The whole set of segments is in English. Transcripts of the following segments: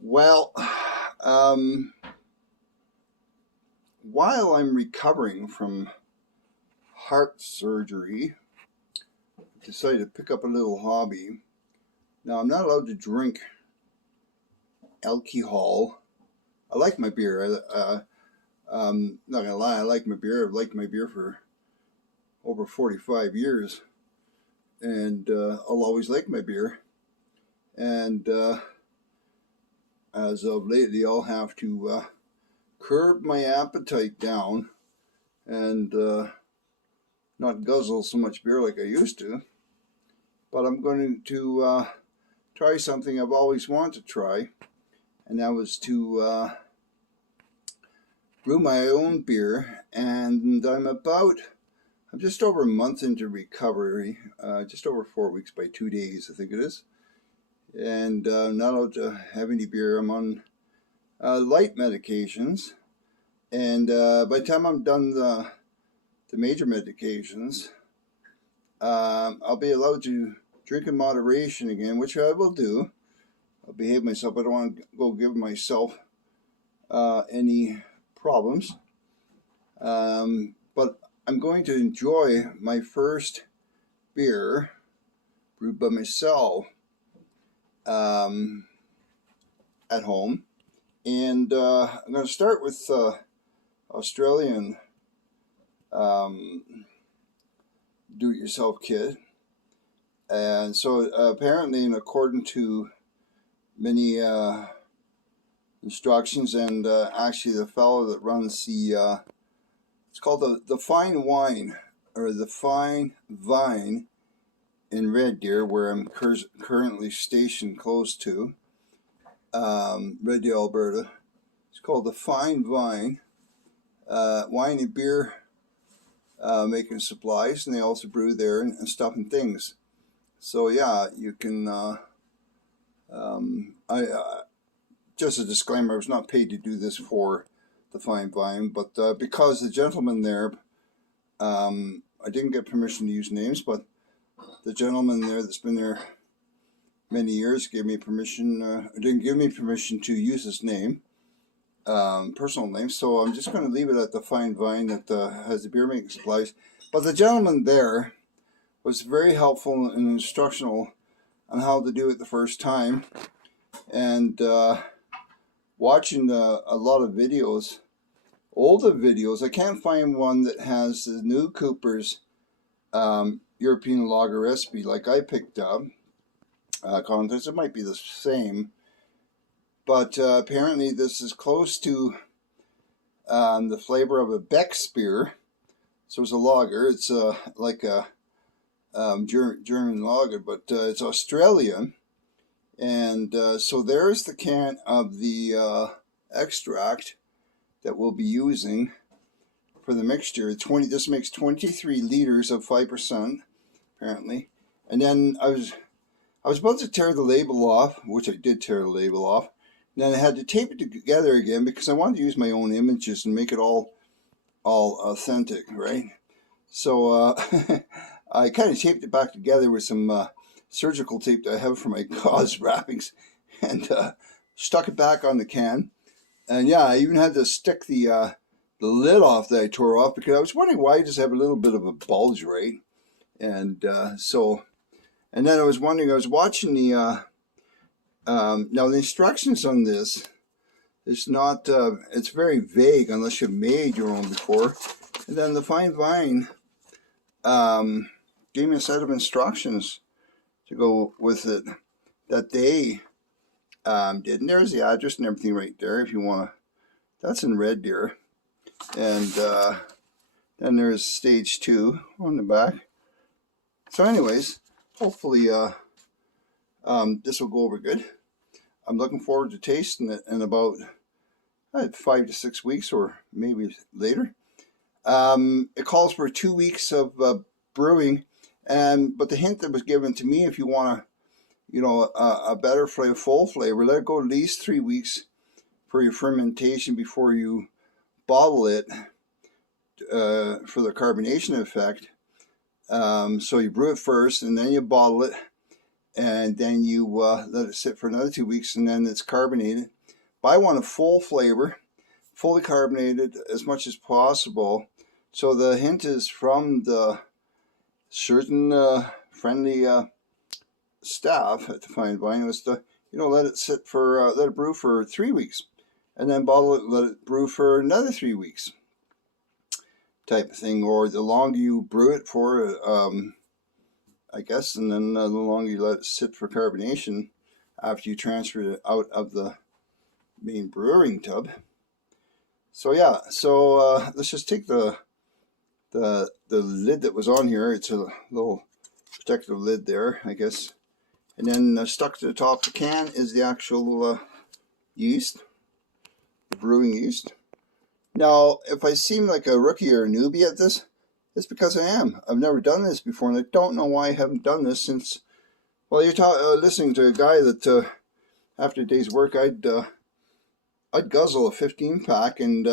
Well, while I'm recovering from heart surgery, I decided to pick up a little hobby. Now, I'm not allowed to drink alcohol. I like my beer. Not gonna lie, I like my beer. I've liked my beer for over 45 years, and I'll always like my beer. And as of lately, I'll have to curb my appetite down and not guzzle so much beer like I used to. But I'm going to try something I've always wanted to try, and that was to brew my own beer. And I'm just over a month into recovery, just over 4 weeks by 2 days, I think it is. And I'm not allowed to have any beer. I'm on light medications. And by the time I'm done the major medications, I'll be allowed to drink in moderation again, which I will do. I'll behave myself. I don't want to go give myself any problems. But I'm going to enjoy my first beer brewed by myself at home. And I'm going to start with Australian do-it-yourself kit. And so apparently, in accordance to many instructions, and actually the fellow that runs the it's called the Fine Wine, or the Fine Vine in Red Deer, where I'm currently stationed close to Red Deer, Alberta. It's called the Fine Vine Wine and Beer making supplies, and they also brew there and stuff and things. So yeah, you can. Just a disclaimer: I was not paid to do this for the Fine Vine, but because the gentleman there, I didn't get permission to use names, but the gentleman there that's been there many years gave me permission. Didn't give me permission to use his name, personal name. So I'm just going to leave it at the Fine Vine that has the beer making supplies. But the gentleman there was very helpful and instructional on how to do it the first time, and watching a lot of videos, older videos. I can't find one that has the new Cooper's European lager recipe like I picked up. Contents, it might be the same, but apparently this is close to the flavor of a Beck's beer. So it's a lager. It's like a German lager, but it's Australian. And so there's the can of the extract that we'll be using for the mixture. This makes 23 liters of 5%, apparently. And then I was about to tear the label off, which I did tear the label off. And then I had to tape it together again because I wanted to use my own images and make it all authentic, right? So I kind of taped it back together with some surgical tape that I have for my gauze wrappings, and stuck it back on the can. And yeah, I even had to stick the lid off that I tore off, because I was wondering why I just have a little bit of a bulge, right? And and then I was watching the now the instructions on this. It's not it's very vague unless you've made your own before. And then the Fine Vine gave me a set of instructions to go with it that they did. And there's the address and everything right there if you want to. That's in Red Deer. And then there's stage 2 on the back. So anyways, hopefully this will go over good. I'm looking forward to tasting it in about 5 to 6 weeks, or maybe later. It calls for 2 weeks of brewing. But the hint that was given to me, if you want a better flavor, full flavor, let it go at least 3 weeks for your fermentation before you bottle it for the carbonation effect. So you brew it first, and then you bottle it, and then you let it sit for another 2 weeks, and then it's carbonated. But I want a full flavor, fully carbonated as much as possible. So the hint is from the certain friendly staff at the Fine Vine was to, let it sit for let it brew for 3 weeks, and then bottle it, let it brew for another 3 weeks, type of thing. Or the longer you brew it for, I guess, and then the longer you let it sit for carbonation after you transfer it out of the main brewing tub. So yeah, so let's just take the lid that was on here. It's a little protective lid there, I guess. And then stuck to the top of the can is the actual yeast, the brewing yeast. Now, if I seem like a rookie or a newbie at this, it's because I am. I've never done this before, and I don't know why I haven't done this since, well, you're listening to a guy that after a day's work, I'd guzzle a 15-pack and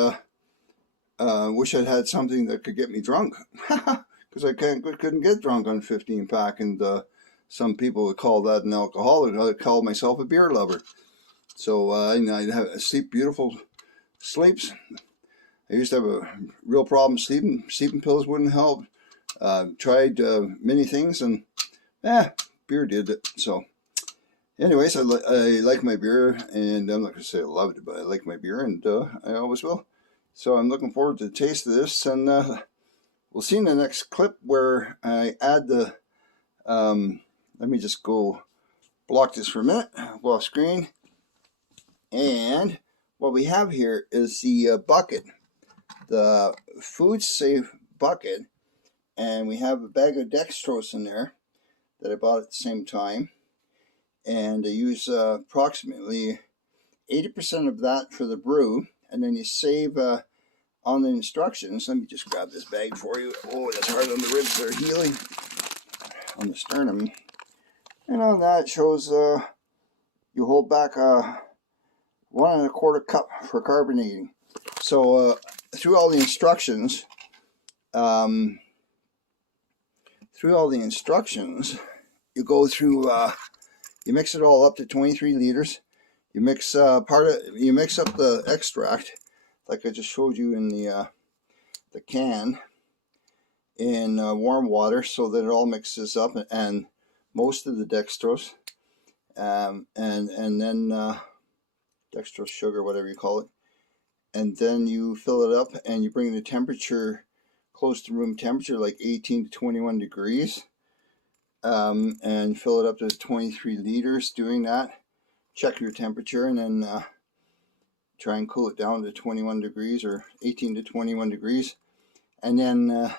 wish I'd had something that could get me drunk, because I couldn't get drunk on a 15-pack, and some people would call that an alcoholic. I'd call myself a beer lover. So I'd have sleep beautiful sleeps. I used to have a real problem sleeping. Sleeping pills wouldn't help. Tried many things, and beer did it. So anyways, I like my beer, and I'm not going to say I loved it, but I like my beer, and I always will. So I'm looking forward to the taste of this, and we'll see in the next clip where I add the, let me just go block this for a minute, go off screen, and what we have here is the bucket, the food safe bucket, and we have a bag of dextrose in there that I bought at the same time, and I use approximately 80% of that for the brew, and then you save on the instructions. Let me just grab this bag for you. Oh, that's hard on the ribs, they're healing on the sternum. And on that it shows you hold back 1 1/4 cup for carbonating. So through all the instructions, you go through, you mix it all up to 23 liters. You mix you mix up the extract, like I just showed you in the can, in warm water, so that it all mixes up, and most of the dextrose, and then dextrose sugar, whatever you call it, and then you fill it up, and you bring the temperature close to room temperature, like 18 to 21 degrees, and fill it up to 23 liters. Doing that, check your temperature, and then try and cool it down to 21 degrees or 18 to 21 degrees, and then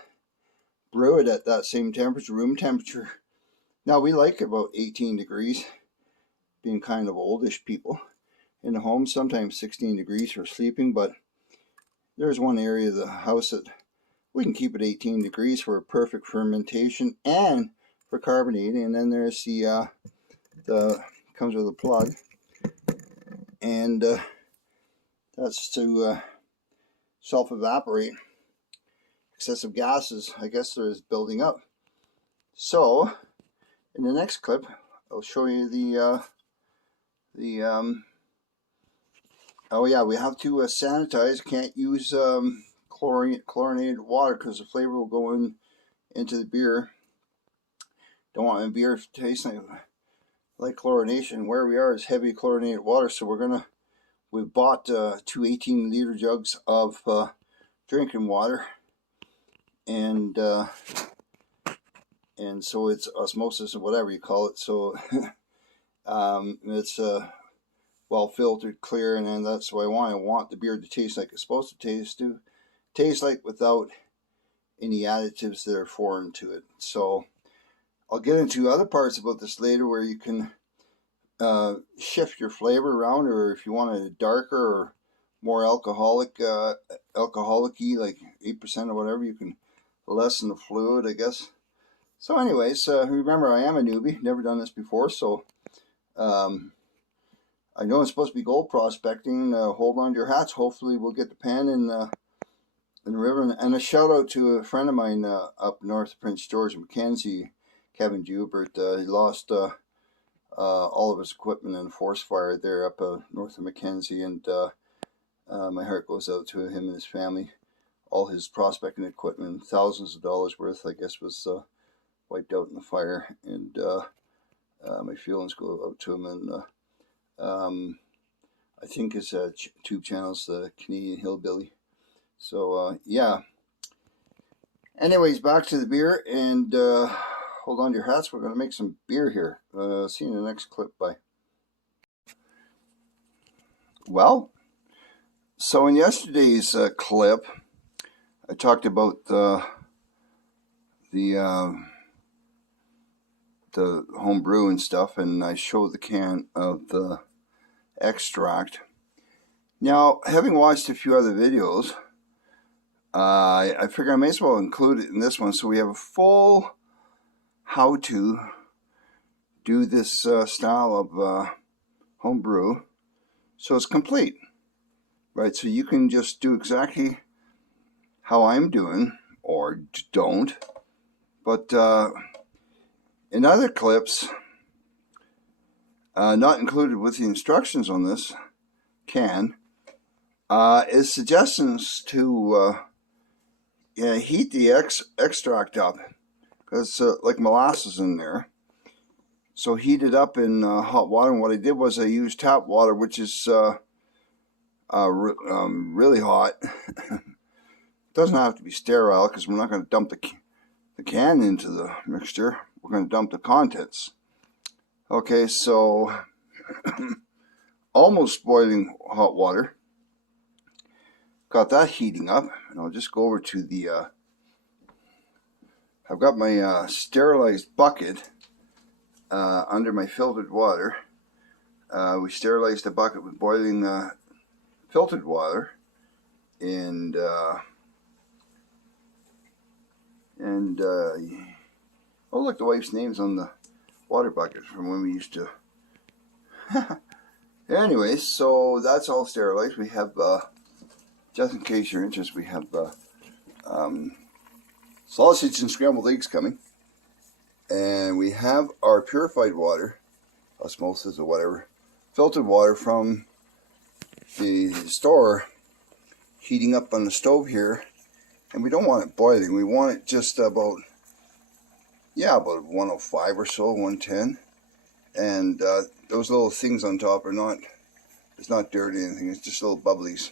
brew it at that same temperature, room temperature. Now we like about 18 degrees, being kind of oldish people in the home, sometimes 16 degrees for sleeping, but there's one area of the house that we can keep at 18 degrees for a perfect fermentation and for carbonating. And then there's the comes with a plug, and that's to self-evaporate excessive gases, I guess, that is building up. So in the next clip, I'll show you oh yeah, we have to sanitize. Can't use chlorinated water, because the flavor will go into the beer. Don't want my beer tasting like chlorination. Where we are is heavy chlorinated water, so we've bought 2 18-liter jugs of drinking water, and so it's osmosis or whatever you call it. So it's well filtered, clear, and then that's what I want. I want the beer to taste like it's supposed to taste like, without any additives that are foreign to it. So I'll get into other parts about this later, where you can shift your flavor around, or if you want it darker or more alcoholic-y, like 8% or whatever, you can lessen the fluid, I guess. So anyways, remember, I am a newbie, never done this before, so I know it's supposed to be gold prospecting. Hold on to your hats. Hopefully we'll get the pan in the river. And a shout out to a friend of mine up north, Prince George, Mackenzie, Kevin Jubert. He lost all of his equipment in a forest fire there up north of Mackenzie, and my heart goes out to him and his family. All his prospecting equipment, thousands of dollars worth, I guess, was wiped out in the fire, and my feelings go out to him. And I think his tube channel's the Canadian Hillbilly. So yeah. Anyways, back to the beer, and hold on to your hats. We're going to make some beer here. See you in the next clip. Bye. Well, so in yesterday's clip, I talked about the home brew and stuff, and I showed the can of the extract. Now, having watched a few other videos, I figure I may as well include it in this one, so we have a full how to do this style of home brew, so it's complete, right? So you can just do exactly how I'm doing, or don't. But in other clips, not included with the instructions on this can, is suggestions to heat the extract up, because like molasses in there. So heat it up in hot water, and what I did was I used tap water, which is really hot. Doesn't have to be sterile, because we're not going to dump the can into the mixture. We're going to dump the contents. Okay, so almost boiling hot water. Got that heating up, and I'll just go over to the I've got my sterilized bucket under my filtered water. We sterilized the bucket with boiling filtered water, and oh look, the wife's name's on the water bucket from when we used to. Anyway, so that's all sterilized. We have just in case you're interested, we have sausage and scrambled eggs coming, and we have our purified water, osmosis or whatever, filtered water from the store, heating up on the stove here. And we don't want it boiling. We want it just about 105 or so, 110. And those little things on top are not, it's not dirty or anything, it's just little bubblies.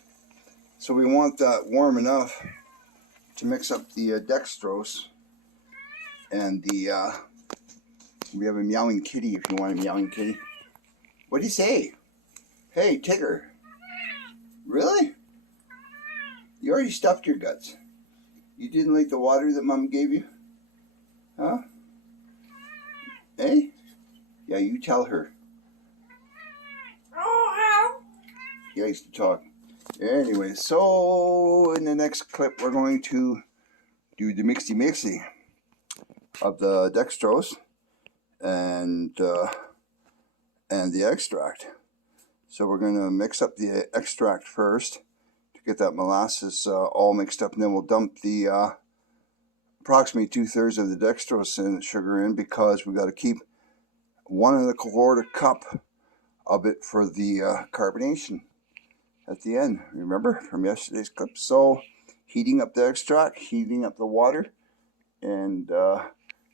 So we want that warm enough to mix up the dextrose and the, we have a meowing kitty if you want a meowing kitty. What do you say? Hey, Tigger. Really? You already stuffed your guts. You didn't like the water that Mom gave you? Huh? Hey? Yeah, you tell her. He likes to talk. Anyway, so in the next clip we're going to do the mixy of the dextrose and the extract. So we're going to mix up the extract first to get that molasses all mixed up, and then we'll dump the approximately 2/3 of the dextrose and sugar in, because we got to keep 1 1/4 cup of it for the carbonation at the end. Remember from yesterday's clip? So heating up the extract, heating up the water, and do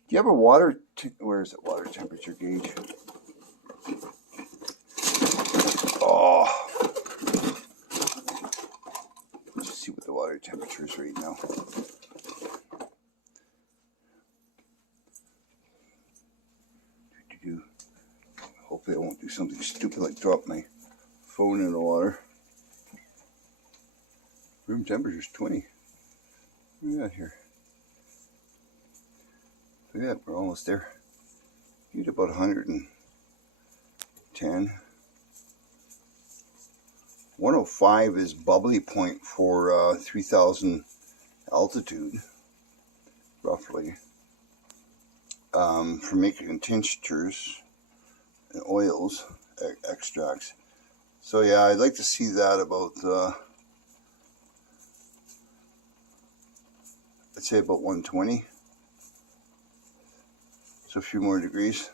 you have a water? Where is it? Water temperature gauge. Oh, let's see what the water temperature is right now. Hopefully I won't do something stupid like drop my phone in the water. Room temperature is 20. What do we got here? So yeah, we're almost there. Need about 110. 105 is bubbly point for 3,000 altitude, roughly. For making tinctures and oils, extracts. So yeah, I'd like to see that about, I'd say about 120. So a few more degrees.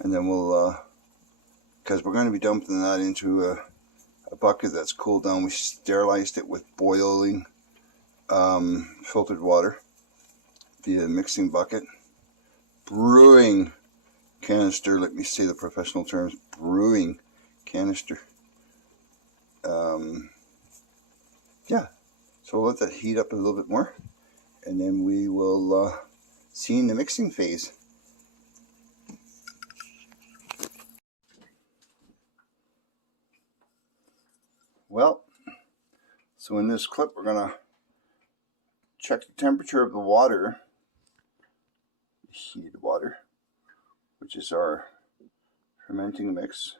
And then we'll, because we're going to be dumping that into a bucket that's cooled down. We sterilized it with boiling filtered water via mixing bucket. Brewing canister, let me say the professional terms, brewing canister. Yeah, so we'll let that heat up a little bit more, and then we will see in the mixing phase. Well, so in this clip we're going to check the temperature of the water, heated water, which is our fermenting mix.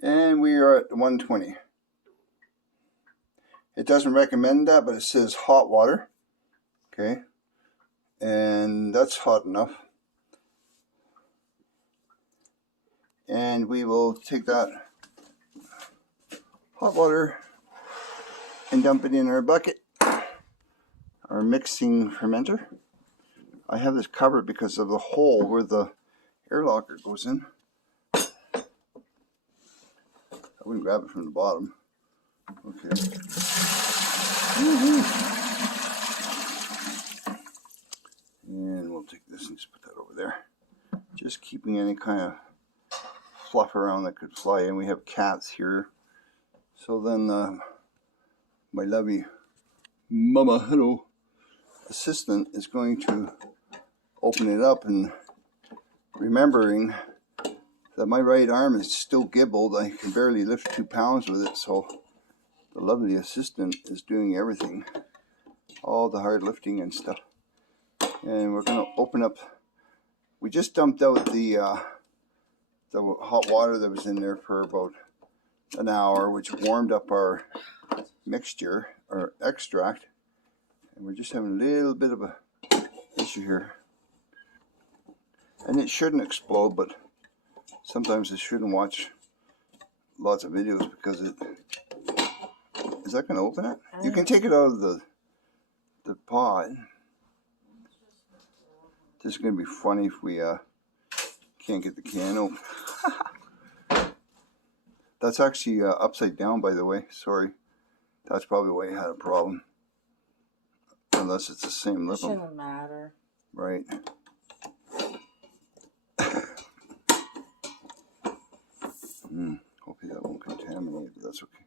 And we are at 120. It doesn't recommend that, but it says hot water. Okay. And that's hot enough. And we will take that hot water and dump it in our bucket, our mixing fermenter. I have this covered because of the hole where the air locker goes in. I wouldn't grab it from the bottom. Okay. And we'll take this and just put that over there. Just keeping any kind of fluff around that could fly in. We have cats here. So then my lovely mama, hello, assistant is going to open it up, and remembering that my right arm is still gibbled, I can barely lift 2 pounds with it, so the lovely assistant is doing everything, all the hard lifting and stuff. And we're going to open up. We just dumped out the hot water that was in there for about an hour, which warmed up our mixture, our extract, and we're just having a little bit of a issue here. And it shouldn't explode, but sometimes I shouldn't watch lots of videos because it... Is that going to open it? You can take it out of the pot. This is going to be funny if we can't get the can open. That's actually upside down, by the way. Sorry. That's probably why you had a problem. Unless it's the same lip. It shouldn't matter. Right. Hopefully that won't contaminate, but that's okay.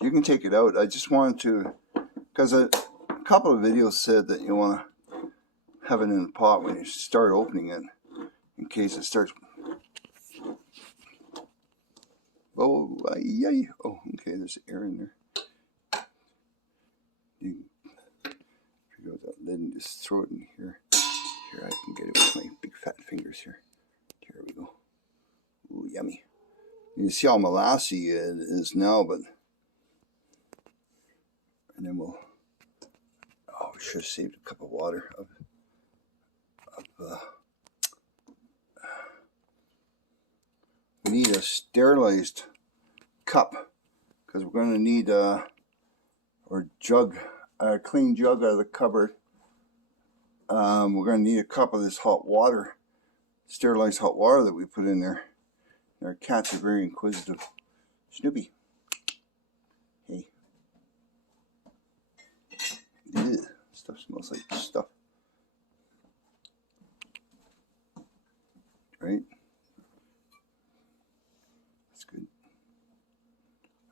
You can take it out. I just wanted to, because a couple of videos said that you want to have it in the pot when you start opening it, in case it starts. Oh, yay! Oh, okay. There's air in there. You figure out that lid and just throw it in here. Here, I can get it with my big fat fingers here. Here we go. Ooh, yummy. You can see how molassy it is now, but and then we'll. Oh, we should have saved a cup of water. We need a sterilized cup because we're going to need our jug, a clean jug out of the cupboard. We're going to need a cup of this hot water, sterilized hot water that we put in there. And our cats are very inquisitive. Snoopy. Hey. Ew, stuff smells like stuff. Right? That's good.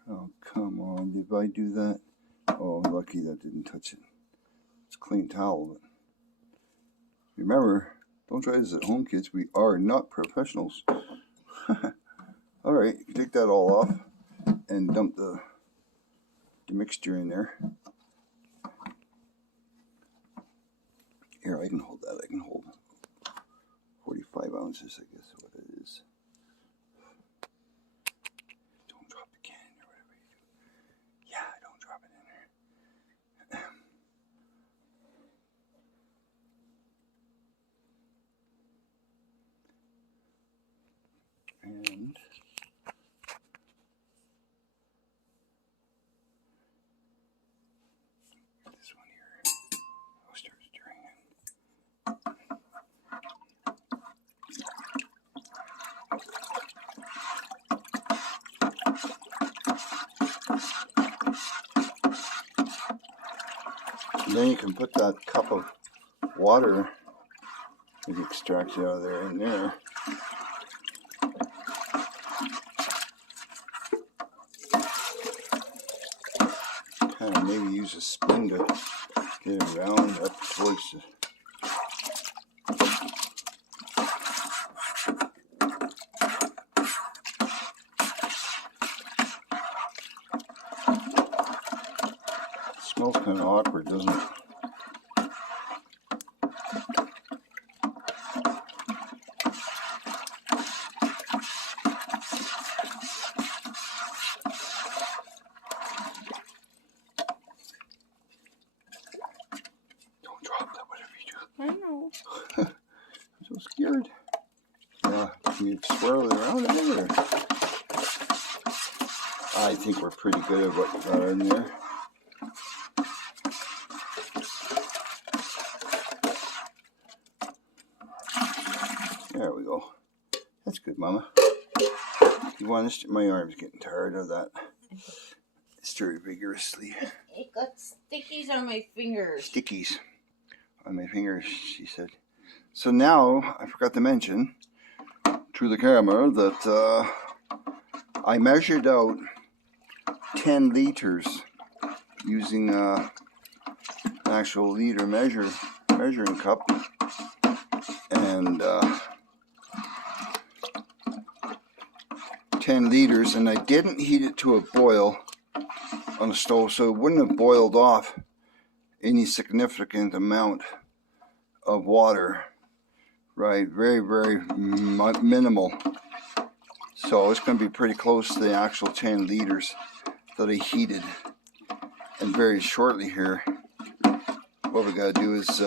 Oh, come on. Did I do that? Oh, lucky that didn't touch it. It's a clean towel. But remember, don't try this at home, kids. We are not professionals. Alright, take that all off and dump the mixture in there. Here, I can hold that. I can hold 45 ounces, I guess, is what it is. Don't drop the can or whatever you do. Yeah, don't drop it in there. And And then you can put that cup of water that you extracted out of there in there. Kind of maybe use a spoon to get it around up towards the smells kind of awkward, doesn't it? Don't drop that, whatever you do. I know. I'm so scared. You swirl it around in there. I think we're pretty good at what we got in there. There we go. That's good, Mama. You want to my arm's getting tired of that. Stir it vigorously. It got stickies on my fingers. Stickies on my fingers, she said. So now, I forgot to mention to the camera that I measured out 10 liters using an actual liter measuring cup, and 10 liters, and I didn't heat it to a boil on the stove, so it wouldn't have boiled off any significant amount of water, right? Very, very minimal. So it's going to be pretty close to the actual 10 liters that I heated. And very shortly here, what we got to do is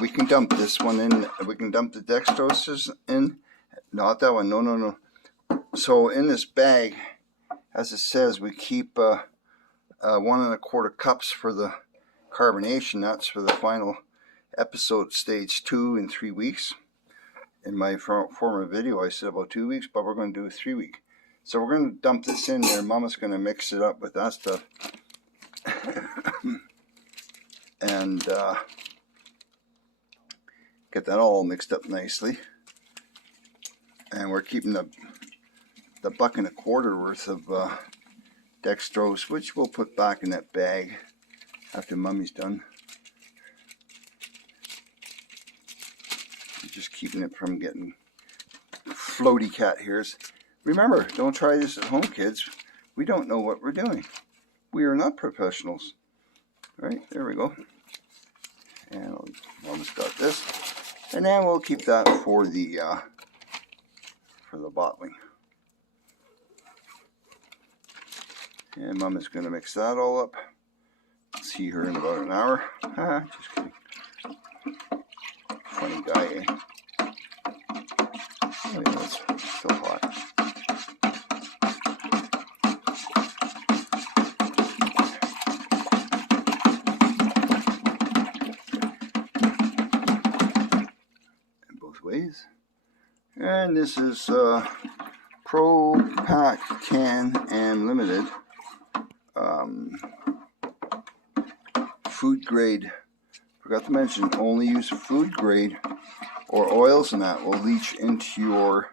we can dump this one in. We can dump the dextrose in. Not that one. No. So in this bag, as it says, we keep 1 1/4 cups for the carbonation. That's for the final episode, stage 2 in 3 weeks. In my former video, I said about 2 weeks, but we're going to do a 3 week. So we're going to dump this in there. Mama's going to mix it up with that stuff. And get that all mixed up nicely. And we're keeping the 1 1/4 worth of dextrose, which we'll put back in that bag after Mummy's done. Just keeping it from getting floaty cat hairs. Remember, don't try this at home, kids. We don't know what we're doing. We are not professionals. Right, there we go. And almost got this. And then we'll keep that for the bottling. And Mom is going to mix that all up. See her in about an hour. Just kidding. Funny guy, eh? Oh yeah, that's still hot. In both ways. And this is Pro Pack Can and Limited. Food grade. Forgot to mention, only use food grade or oils, and that will leach into your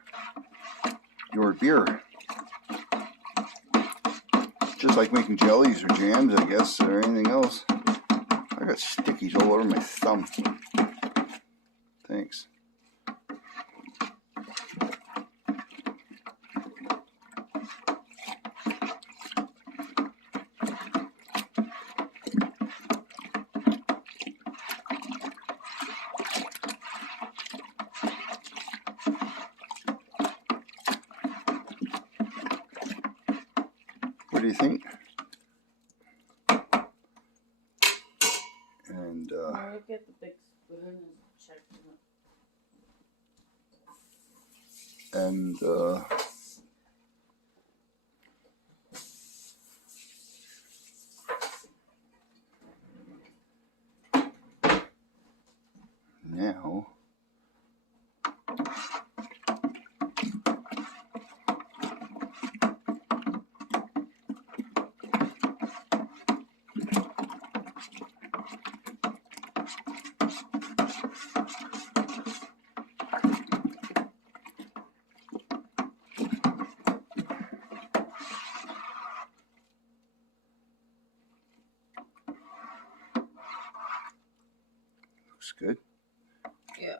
beer. Just like making jellies or jams, I guess, or anything else. I got stickies all over my thumb. Thanks. What do you think? And I'll get the big spoon and check them. and now good. Yeah.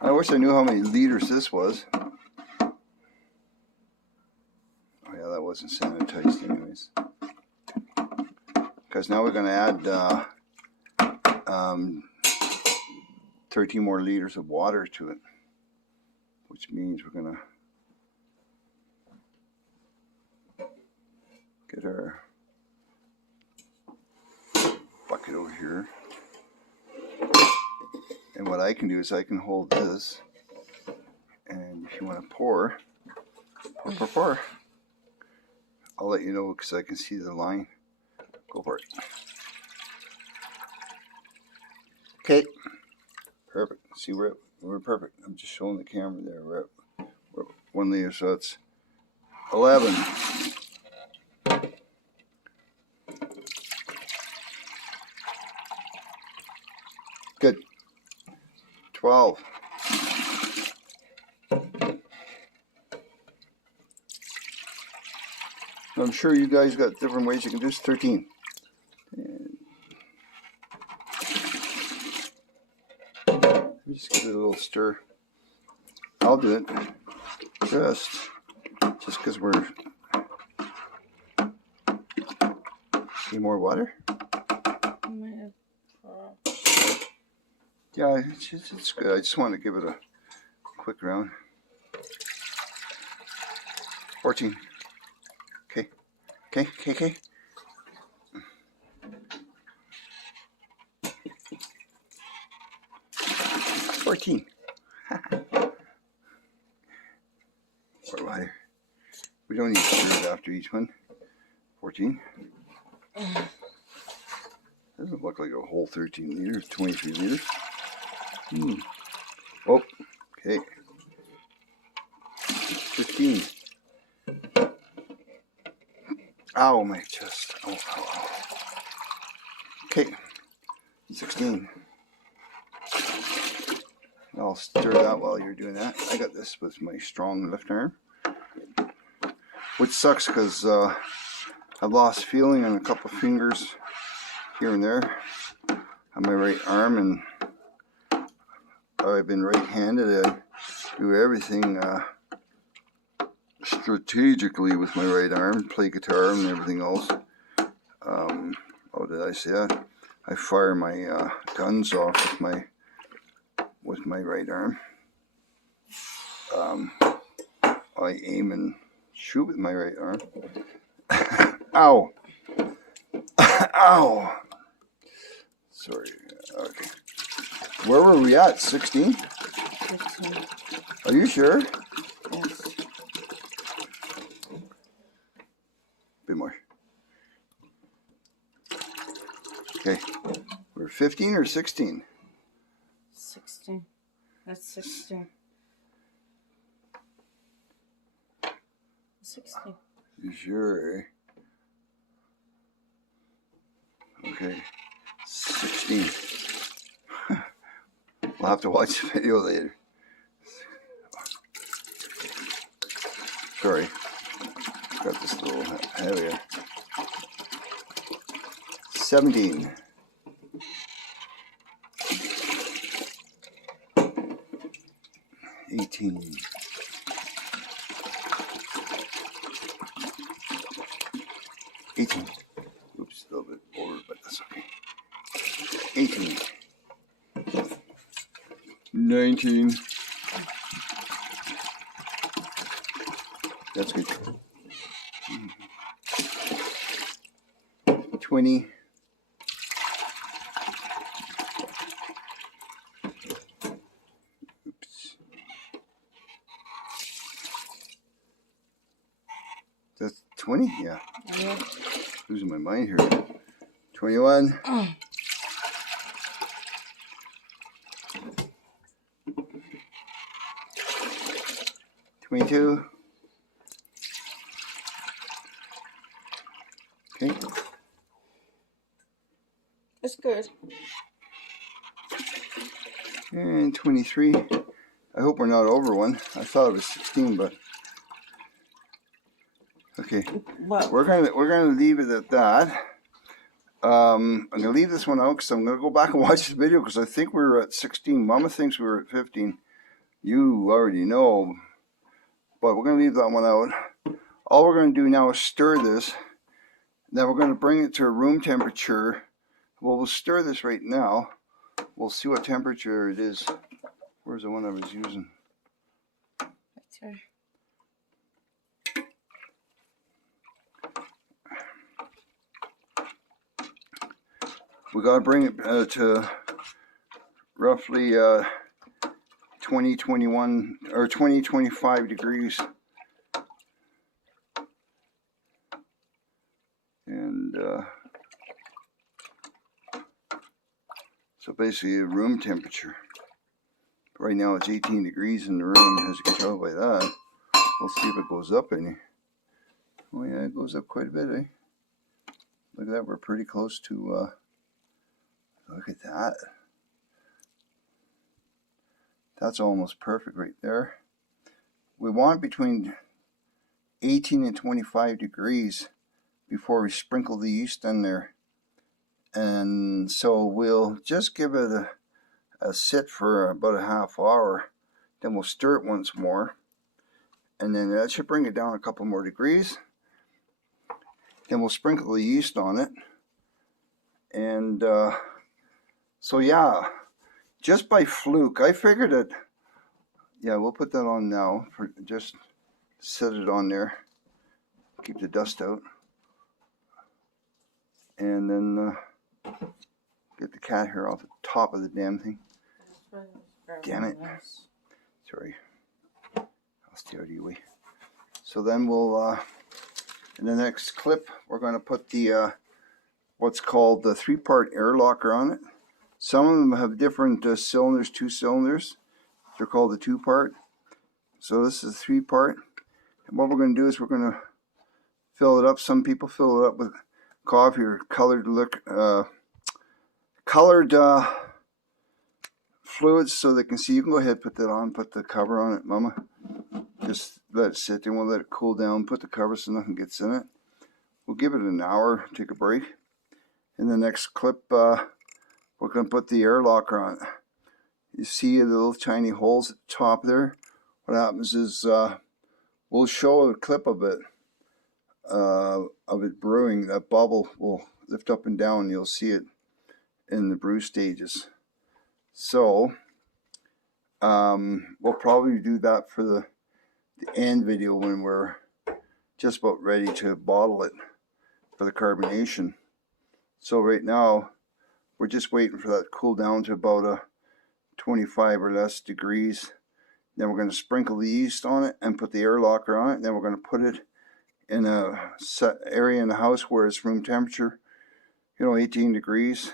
I wish I knew how many liters this was. Oh yeah, that wasn't sanitized anyways. Because now we're going to add 13 more liters of water to it, which means we're going to get our bucket over here. And what I can do is I can hold this, and if you want to pour. I'll let you know because I can see the line. Go for it. Okay. Perfect. See, we're perfect. I'm just showing the camera there. We're at 1 liter, so it's 11. Good. 12. I'm sure you guys got different ways you can do this. 13. And let me just give it a little stir. I'll do it. Just because we're... Need more water? Yeah, it's good. I just want to give it a quick round. 14. Okay. 14. More water. We don't need to stir it after each one. 14. Doesn't look like a whole 13 liters, 23 liters. Oh, okay. 15. Ow, my chest. Oh. Okay. 16. I'll stir that while you're doing that. I got this with my strong left arm. Which sucks because I've lost feeling on a couple of fingers here and there on my right arm, and I've been right-handed. I do everything strategically with my right arm, play guitar and everything else. Oh, did I say that? I fire my guns off with my right arm. I aim and shoot with my right arm. Ow! Ow! Sorry. Okay. Where were we at? 16? 15. Are you sure? Yes. Bit more. Okay. We're 15 or 16? 16. That's 16. 16. You sure? Okay. 16. We'll have to watch the video later. Sorry. Got this a little heavier. 17. 18. 18. Oops, a little bit over, but that's okay. 18. 19. That's good. 20. Oops. That's 20? Yeah. Yeah. Losing my mind here. 21. 22. Okay. That's good. And 23. I hope we're not over one. I thought it was 16, but okay. What? We're gonna leave it at that. I'm going to leave this one out because I'm going to go back and watch the video because I think we were at 16. Mama thinks we were at 15. You already know. But we're going to leave that one out. All we're going to do now is stir this. Then we're going to bring it to room temperature. Well, we'll stir this right now. We'll see what temperature it is. Where's the one I was using? Right there. We got to bring it to roughly 20, 21, or 20, 25 degrees. And so basically room temperature. Right now it's 18 degrees in the room, as you can tell by that. We'll see if it goes up any. Oh yeah, it goes up quite a bit, eh? Look at that, we're pretty close to, look at that. That's almost perfect right there. We want between 18 and 25 degrees before we sprinkle the yeast in there. And so we'll just give it a sit for about a half hour. Then we'll stir it once more. And then that should bring it down a couple more degrees. Then we'll sprinkle the yeast on it. And so yeah, just by fluke, I figured it. Yeah, we'll put that on now. For just set it on there. Keep the dust out. And then get the cat hair off the top of the damn thing. Damn it. Sorry. I'll stay out of your way. So then we'll, in the next clip, we're going to put the, what's called the 3-part air locker on it. Some of them have different cylinders, 2 cylinders. They're called the 2-part. So this is 3-part. And what we're going to do is we're going to fill it up. Some people fill it up with coffee or colored fluids so they can see. You can go ahead and put that on, put the cover on it, Mama. Just let it sit there. We'll let it cool down, put the cover so nothing gets in it. We'll give it an hour, take a break. In the next clip, we're going to put the air locker on. You see the little tiny holes at the top there? What happens is we'll show a clip of it brewing. That bubble will lift up and down. You'll see it in the brew stages. So we'll probably do that for the end video when we're just about ready to bottle it for the carbonation. So right now we're just waiting for that to cool down to about 25 or less degrees. Then we're going to sprinkle the yeast on it and put the air locker on it. Then we're going to put it in a set area in the house where it's room temperature, 18 degrees,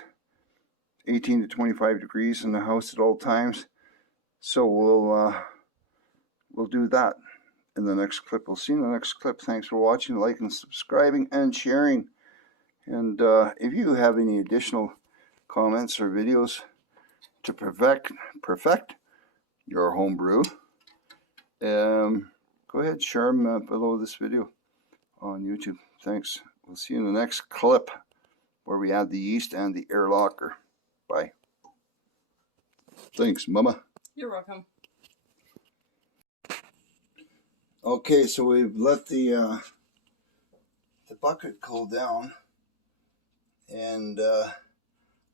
18 to 25 degrees in the house at all times. So we'll do that in the next clip. We'll see you in the next clip. Thanks for watching, liking, subscribing, and sharing. And if you have any additional comments or videos to perfect your home brew, go ahead, share them below this video on YouTube. Thanks. We'll see you in the next clip where we add the yeast and the air locker. Bye. Thanks, Mama. You're welcome. Okay, so we've let the bucket cool down, and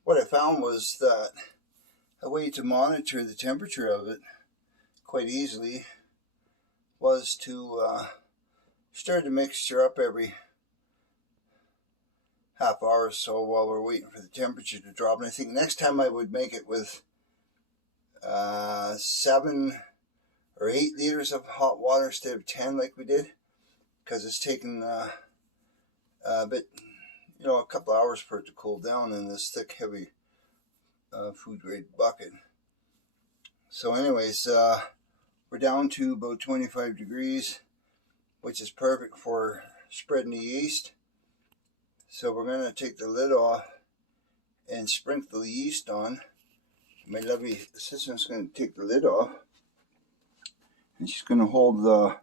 what I found was that a way to monitor the temperature of it quite easily was to stir the mixture up every half hour or so while we're waiting for the temperature to drop. And I think next time I would make it with 7 or 8 liters of hot water instead of 10 like we did, because it's taken a bit, a couple hours for it to cool down in this thick, heavy food grade bucket. So anyways, we're down to about 25 degrees, which is perfect for spreading the yeast. So we're going to take the lid off and sprinkle the yeast on. My lovely assistant's going to take the lid off, and she's going to hold the.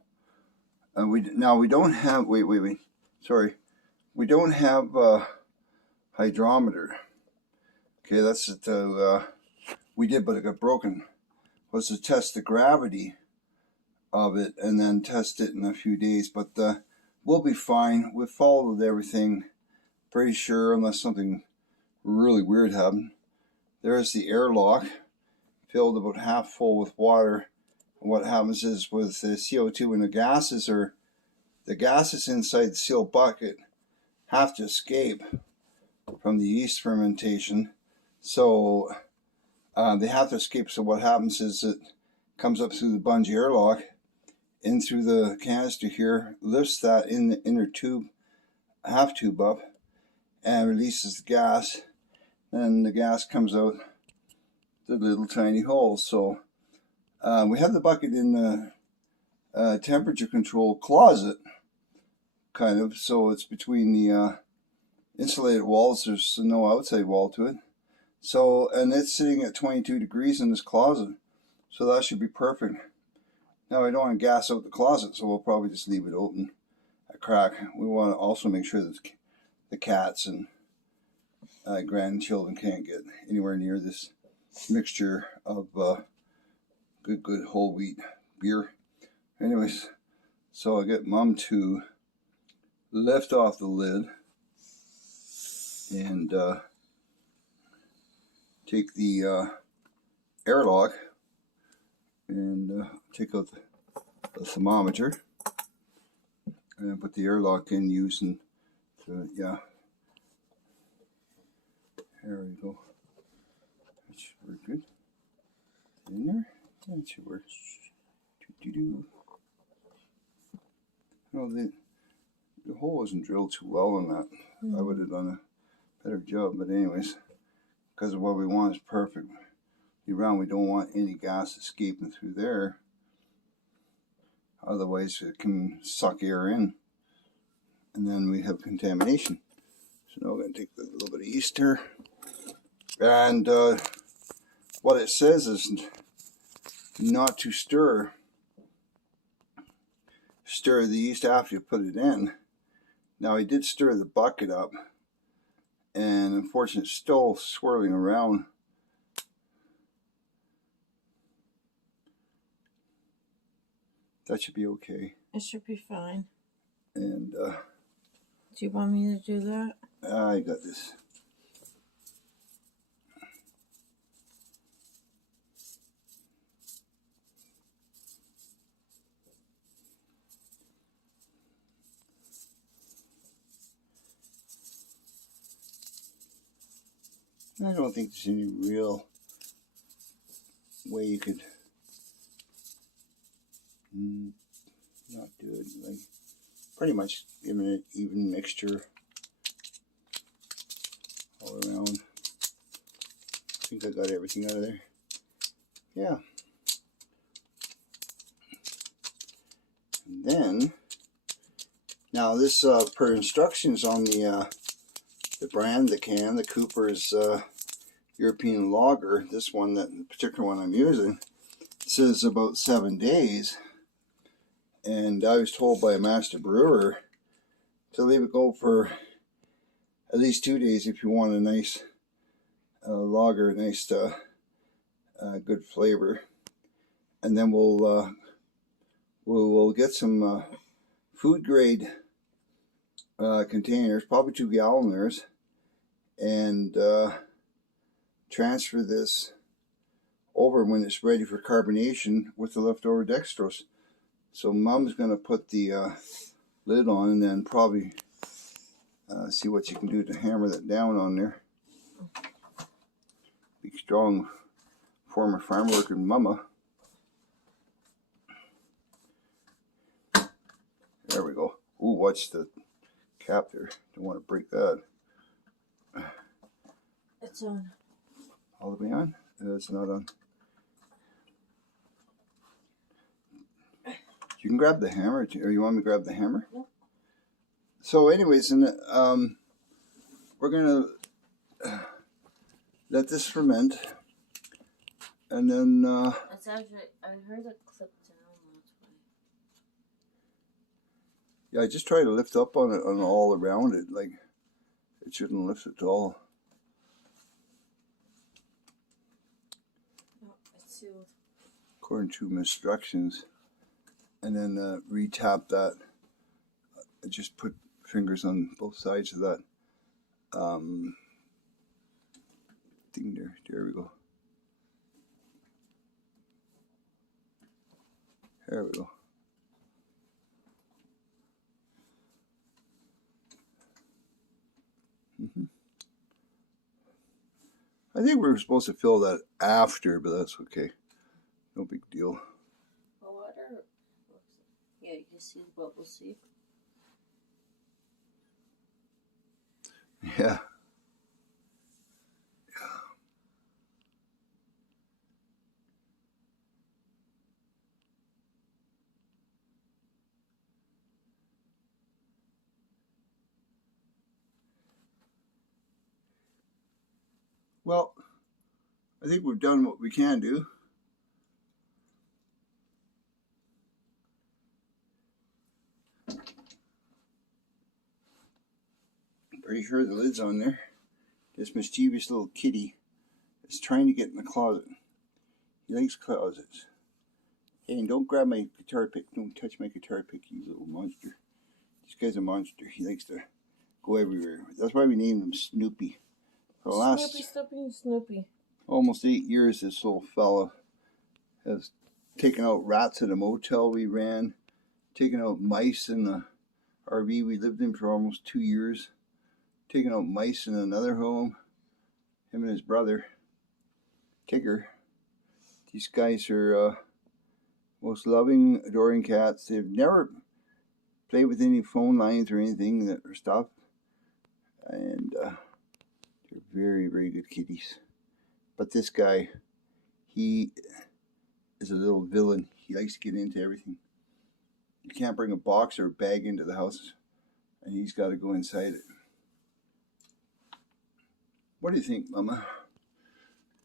We don't have. Wait. Sorry, we don't have hydrometer. Okay, that's it. We did, but it got broken. Was to test the gravity of it and then test it in a few days. But we'll be fine. We've followed everything. Pretty sure, unless something really weird happened. There's the airlock, filled about half full with water. And what happens is with the CO2 and the gases inside the sealed bucket have to escape from the yeast fermentation. So they have to escape. So what happens is it comes up through the bungee airlock, in through the canister here, lifts that in the inner tube, half tube up, and releases the gas. And the gas comes out the little tiny holes. So we have the bucket in the temperature control closet, kind of. So it's between the insulated walls. There's no outside wall to it. So, and it's sitting at 22 degrees in this closet. So that should be perfect. Now I don't want to gas out the closet, so we'll probably just leave it open a crack. We want to also make sure that the cats and grandchildren can't get anywhere near this mixture of good whole wheat beer. Anyways, so I get Mom to lift off the lid and take the airlock and take out the thermometer and put the airlock in using the, yeah. There we go. That should work good. In there? That should work. Well, the hole wasn't drilled too well on that. I would have done a better job, but anyways, because of what we want is perfect. Around, we don't want any gas escaping through there. Otherwise, it can suck air in, and then we have contamination. So now we're going to take a little bit of yeast here. And what it says is not to stir the yeast after you put it in. Now I did stir the bucket up, and unfortunately it's still swirling around. That should be okay. It should be fine. And do you want me to do that? I got this. I don't think there's any real way you could not do it. Like, pretty much giving it even mixture all around. I think I got everything out of there. Yeah. And then, now this per instructions on the brand, the can, the Cooper's European Lager, this one, that the particular one I'm using, says about 7 days. And I was told by a master brewer to leave it go for at least 2 days if you want a nice lager, nice good flavor. And then we'll get some food grade containers, probably 2 galloners, and transfer this over when it's ready for carbonation with the leftover dextrose. So Mom's going to put the lid on and then probably see what you can do to hammer that down on there. Big strong former farm worker mama. There we go. Ooh, watch the cap there. Don't want to break that. It's on. All the way on? It's not on. You can grab the hammer, or you want me to grab the hammer? No. So anyways, we're going to let this ferment, and then... It's actually, I heard it clip down, that's why. Yeah, I just try to lift up on it, on all around it. Like, It shouldn't lift at all. No, it's sealed. According to my instructions. And then retap that. I just put fingers on both sides of that thing there. There we go. There we go. I think we were supposed to fill that after, but that's okay. No big deal. The water. Yeah, you can see the bubbles. See. Yeah. Well, I think we've done what we can do. I'm pretty sure the lid's on there. This mischievous little kitty is trying to get in the closet. He likes closets. Hey, and don't grab my guitar pick. Don't touch my guitar pick, you little monster. This guy's a monster. He likes to go everywhere. That's why we named him Snoopy. For the last Snoopy, stop being Snoopy. almost 8 years, this little fella has taken out rats at a motel we ran, taken out mice in the RV we lived in for almost 2 years, taken out mice in another home, him and his brother, Tigger. These guys are most loving, adoring cats. They've never played with any phone lines or anything that are stuff, and they're very, very good kitties. But this guy, he is a little villain. He likes to get into everything. You can't bring a box or a bag into the house, and he's got to go inside it. What do you think, Mama?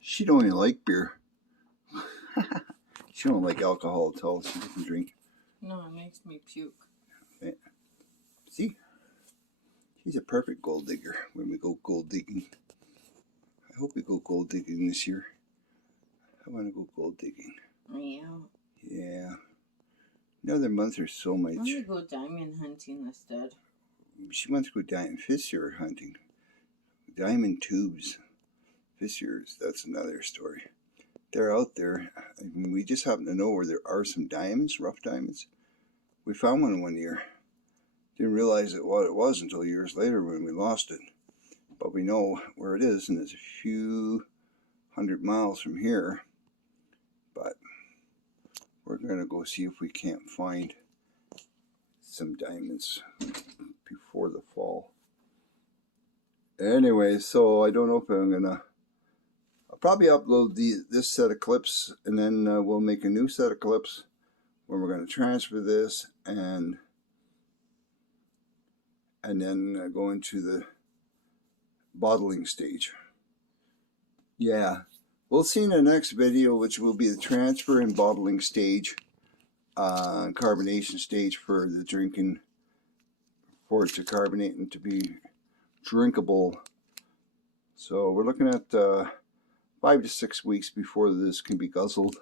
She don't even like beer. She don't like alcohol at all. She doesn't drink. No, it makes me puke. Okay. See? She's a perfect gold digger when we go gold digging. I hope we go gold digging this year. I want to go gold digging. Yeah. Yeah. Another month or so might. Why don't we go diamond hunting instead? She wants to go diamond fissure hunting. Diamond tubes. Fissures, that's another story. They're out there. I mean, we just happen to know where there are some diamonds, rough diamonds. We found one year. Didn't realize what it was until years later when we lost it. But we know where it is, and it's a few 100 miles from here. But we're going to go see if we can't find some diamonds before the fall. Anyway, so I don't know if I'm going to... I'll probably upload this set of clips, and then we'll make a new set of clips where we're going to transfer this and then go into the bottling stage. Yeah, we'll see in the next video, which will be the transfer and bottling stage, carbonation stage for the drinking, for it to carbonate and to be drinkable. So we're looking at 5 to 6 weeks before this can be guzzled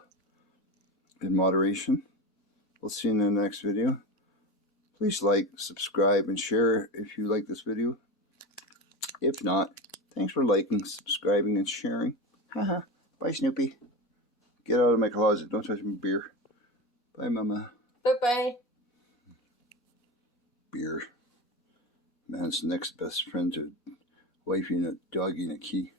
in moderation. We'll see you in the next video. Please like, subscribe, and share if you like this video. If not, thanks for liking, subscribing, and sharing. Haha. Bye, Snoopy. Get out of my closet. Don't touch my beer. Bye, Mama. Bye-bye. Beer. Man's next best friend to wifey and a doggy and a key.